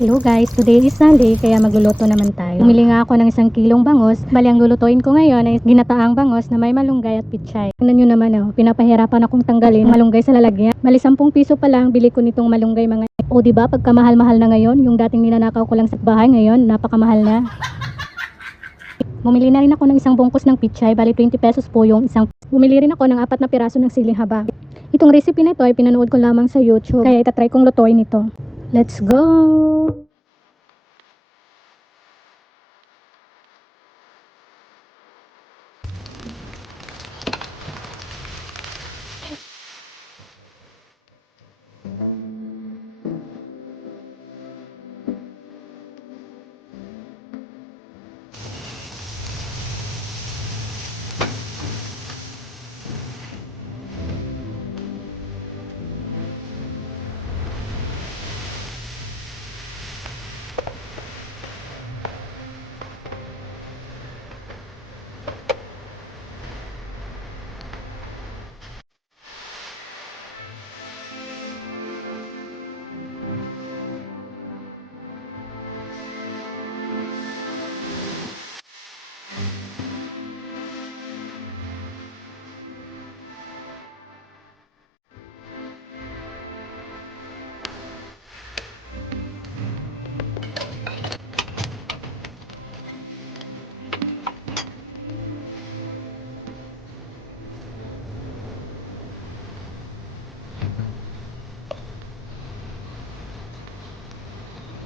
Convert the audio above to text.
Hello guys, today is Sunday kaya magluluto naman tayo. Bumili nga ako ng 1 kilong bangos. Bali ang lulutuin ko ngayon ay ginataang bangos na may malunggay at pichay. Tingnan nyo naman pinapahirapan akong tanggalin malunggay sa lalagyan. Bali 10 piso pa lang bili ko nitong malunggay mga. O diba pagkamahal-mahal na ngayon, yung dating ninanakaw ko lang sa bahay ngayon, napakamahal na. Bumili na rin ako ng isang bungkus ng pichay, bali 20 pesos po yung isang. Bumili rin ako ng 4 na piraso ng siling haba. Itong recipe na ito ay pinanood ko lamang sa YouTube, kaya itatry kong lutuin ito. Let's go!